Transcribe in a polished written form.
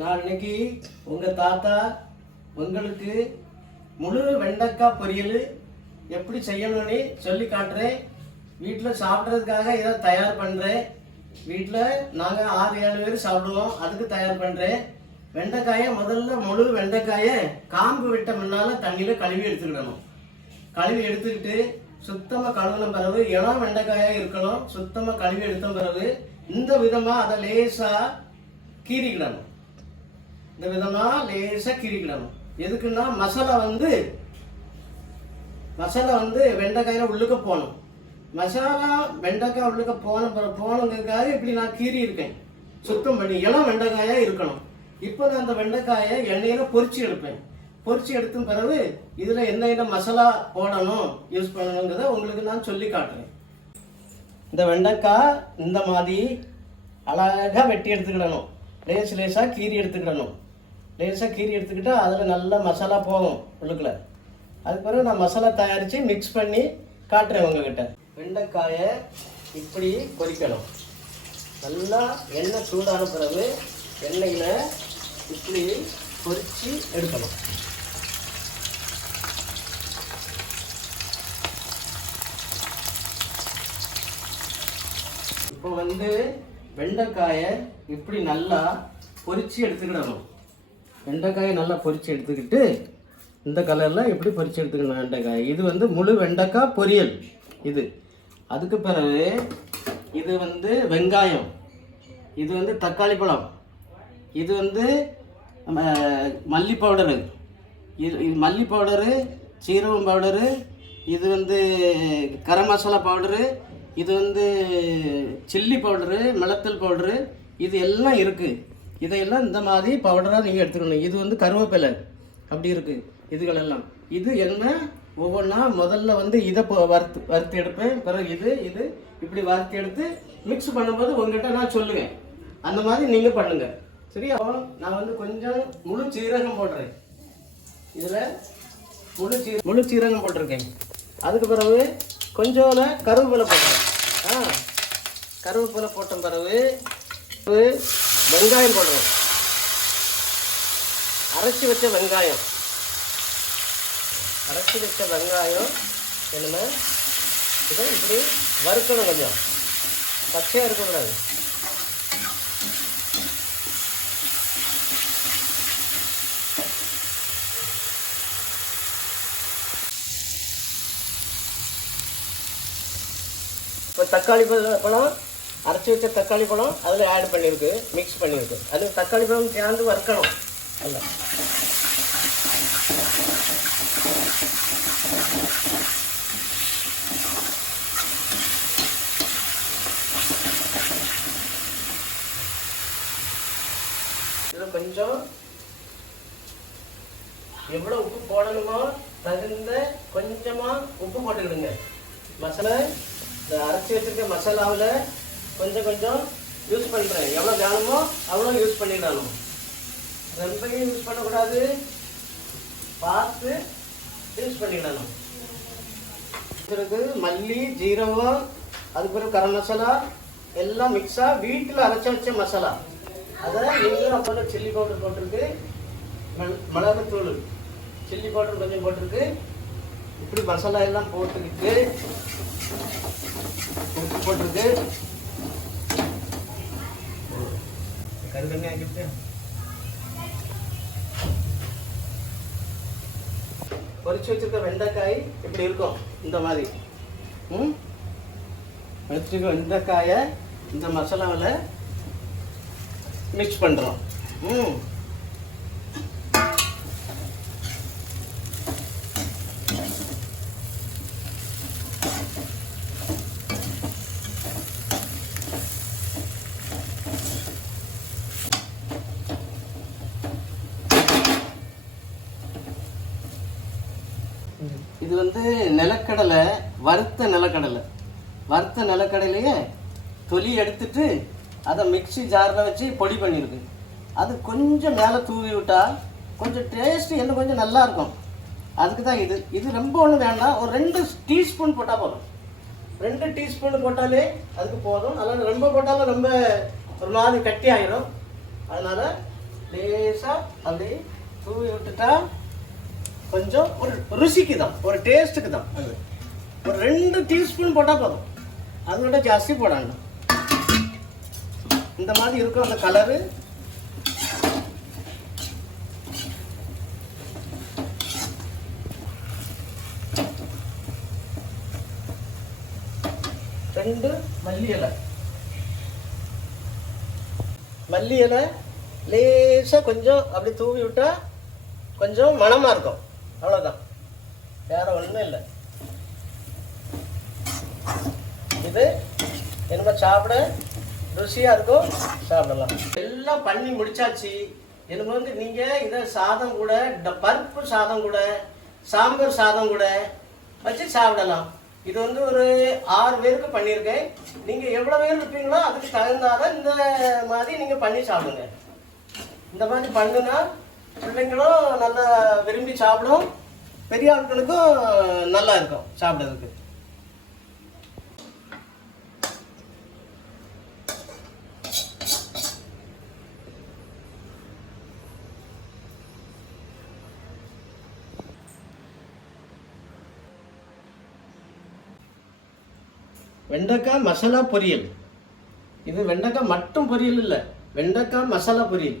நான் இன்னைக்கு உங்கள் தாத்தா உங்களுக்கு முழு வெண்டைக்காய் பொரியல் எப்படி செய்யணும்னு சொல்லி காட்டுறேன். வீட்டில் சாப்பிட்றதுக்காக இதை தயார் பண்ணுறேன். வீட்டில் நாங்கள் 6-7 பேர் சாப்பிடுவோம், அதுக்கு தயார் பண்ணுறேன். வெண்டைக்காயை முதல்ல முழு வெண்டைக்காயை காம்பு விட்ட முன்னால் தண்ணியில் கழுவி எடுத்துக்கிடணும். கழுவி எடுத்துக்கிட்டு சுத்தமாக கழுவின பிறகு இளம் வெண்டைக்காயாக இருக்கணும். சுத்தமாக கழுவி எடுத்த பிறகு இந்த விதமாக அதை லேசாக கீறிக்கிடணும். இந்த விதமாக லேசாக கீறிக்கிடணும். எதுக்குன்னா மசாலா வந்து வெண்டைக்காயில் உள்ளுக்க போகணும். மசாலா வெண்டைக்காய் உள்ளுக்க போனதுக்காக இப்படி நான் கீறி இருக்கேன். சுத்தம் பண்ணி இளம் வெண்டைக்காயாக இருக்கணும். இப்போ நான் அந்த வெண்டைக்காயை எண்ணெயில் பொரிச்சு எடுப்பேன். பொரிச்சு எடுத்த பிறகு இதில் என்ன மசாலா போடணும் யூஸ் பண்ணணுங்கிறத உங்களுக்கு நான் சொல்லி காட்டுறேன். இந்த வெண்டைக்காய் இந்த மாதிரி அழகாக வெட்டி எடுத்துக்கிடணும். லேசாக கீறி எடுத்துக்கிடணும். லேசாக கீறி எடுத்துக்கிட்டால் அதில் நல்ல மசாலா போகும் உள்ளுக்குள்ள. அதுக்கு பிறகு நான் மசாலா தயாரித்து மிக்ஸ் பண்ணி காட்டுறேன் உங்ககிட்ட. வெண்டைக்காயை இப்படி பொரிக்கணும். நல்லா எண்ணெய் சூடான பிறகு எண்ணெயில் இப்படி பொரித்து எடுக்கணும். இப்போ வெண்டைக்காயை இப்படி நல்லா பொரித்து எடுத்துக்கிடணும். வெண்டைக்காயை நல்லா பொரித்து எடுத்துக்கிட்டு இந்த கலரில் எப்படி பொரித்து எடுத்துக்கணும் வெண்டைக்காய். இது முழு வெண்டைக்காய் பொரியல் இது. அதுக்கு பிறகு இது வெங்காயம், இது தக்காளி பழம், இது மல்லி பவுடரு, இது மல்லி பவுடரு, சீரகம் பவுடரு, இது கரம் மசாலா பவுடரு, இது சில்லி பவுடரு, மிளத்தல் பவுடரு, இது எல்லாம் இருக்குது. இதையெல்லாம் இந்த மாதிரி பவுடராக நீங்கள் எடுத்துக்கணும். இது கருவேப்பிலை அப்படி இருக்குது. இதுகளெல்லாம் இது என்ன ஒவ்வொன்றா முதல்ல இதை வறுத்து எடுப்பேன். பிறகு இது இப்படி வறுத்து எடுத்து மிக்ஸ் பண்ணும்போது உங்கள்கிட்ட நான் சொல்லுவேன். அந்த மாதிரி நீங்கள் பண்ணுங்கள், சரியா? நான் கொஞ்சம் முழு சீரகம் போடுறேன். இதில் முழு சீரகம் போட்டிருக்கேன். அதுக்கு பிறகு கொஞ்சம் கருவேப்பிலை போடுறேன். கருவேப்பிலை போட்ட பிறகு வெங்காயம் போடுறேன். அரைச்சி வச்ச வெங்காயம் என்னன்னா இதை இப்படி வறுக்கணும். கொஞ்சம் பச்சையாக இருக்கக்கூடாது. இப்போ தக்காளி பழம் அரைச்சி வச்ச தக்காளி பழம் அதில் ஆட் பண்ணியிருக்கு, மிக்ஸ் பண்ணியிருக்கு. அது தக்காளி பழம் சேர்ந்து வறுக்கணும். அல்ல இதில் கொஞ்சம் எவ்வளோ உப்பு போடணுமோ தகுந்த கொஞ்சமாக உப்பு போட்டுக்கிடுங்க. மசாலா இந்த அரைச்சி வச்சிருக்க மசாலாவில் கொஞ்சம் யூஸ் பண்ணுறேன். எவ்வளோ வேணுமோ அவ்வளோ யூஸ் பண்ணிடணும். ரொம்பவும் யூஸ் பண்ணக்கூடாது, பார்த்து யூஸ் பண்ணிடணும். பிறகு மல்லி, ஜீரகம், அதுக்கு பிறகு கரம் மசாலா எல்லாம் மிக்ஸாக வீட்டில் அரைச்சி வச்ச மசாலா. அதை நீங்களும் அப்போ சில்லி பவுடர் போட்டிருக்கு, மிளகுத்தூள், சில்லி பவுடர் கொஞ்சம் போட்டிருக்கு. இப்படி மசாலா எல்லாம் போட்டுக்கிட்டு உப்பு போட்டிருக்கு. கருதண்ணி ஆக்கிட்டு பொரிச்சு வச்சிருக்க வெண்டைக்காய் இப்படி இருக்கும். இந்த மாதிரி வச்சிருக்க வெண்டைக்காயை இந்த மசாலாவில் மிக்ஸ் பண்ணுறோம். இது நிலக்கடலை, வறுத்த நிலக்கடலையே தொலி எடுத்துட்டு அதை மிக்ஸி ஜாரில் வச்சு பொடி பண்ணியிருக்கு. அது கொஞ்சம் மேலே தூவி விட்டால் கொஞ்சம் டேஸ்ட்டு இன்னும் கொஞ்சம் நல்லாயிருக்கும். அதுக்கு தான் இது ரொம்ப ஒன்றும் வேண்டாம். ஒரு 2 டீஸ்பூன் போட்டால் போதும். 2 டீஸ்பூன் போட்டாலே அதுக்கு போதும். அதனால் ரொம்ப போட்டாலும் ரொம்ப ஒரு மாதிரி கட்டி ஆகிடும். அதனால் லேசாக அப்படி தூவி விட்டுட்டா கொஞ்சம் ஒரு ருசிக்கு தான், ஒரு டேஸ்ட்டுக்கு தான். அது ஒரு 2 டீஸ்பூன் போட்டால் போதும், அதோட ஜாஸ்தி போடாங்க. இந்த மாதிரி இருக்கும் அந்த கலரு. ரெண்டு மல்லி இலை லேசாக கொஞ்சம் அப்படி தூவி விட்டா கொஞ்சம் மணமாக இருக்கும். அவ்வளோதான், வேற ஒன்றும் இல்லை. இது என்ன சாப்பிட ருசியாக இருக்கும், சாப்பிடலாம். எல்லாம் பண்ணி முடிச்சாச்சு. எனக்கு நீங்கள் இதை சாதம் கூட, பருப்பு சாதம் கூட, சாம்பார் சாதம் கூட வச்சு சாப்பிடலாம். இது ஒரு 6 பேருக்கு பண்ணியிருக்கேன். நீங்கள் எவ்வளோ பேர் இருப்பீங்களோ அதுக்கு தகுந்தாதான் இந்த மாதிரி நீங்கள் பண்ணி சாப்பிடுங்க. இந்த மாதிரி பண்ணுனா பிள்ளைங்களும் நல்லா விரும்பி சாப்பிடும், பெரிய ஆட்களுக்கும் நல்லா இருக்கும் சாப்பிட்றதுக்கு. வெண்டைக்காய் மசாலா பொரியல். இது வெண்டைக்காய் மட்டும் பொரியல் இல்லை, வெண்டைக்காய் மசாலா பொரியல்.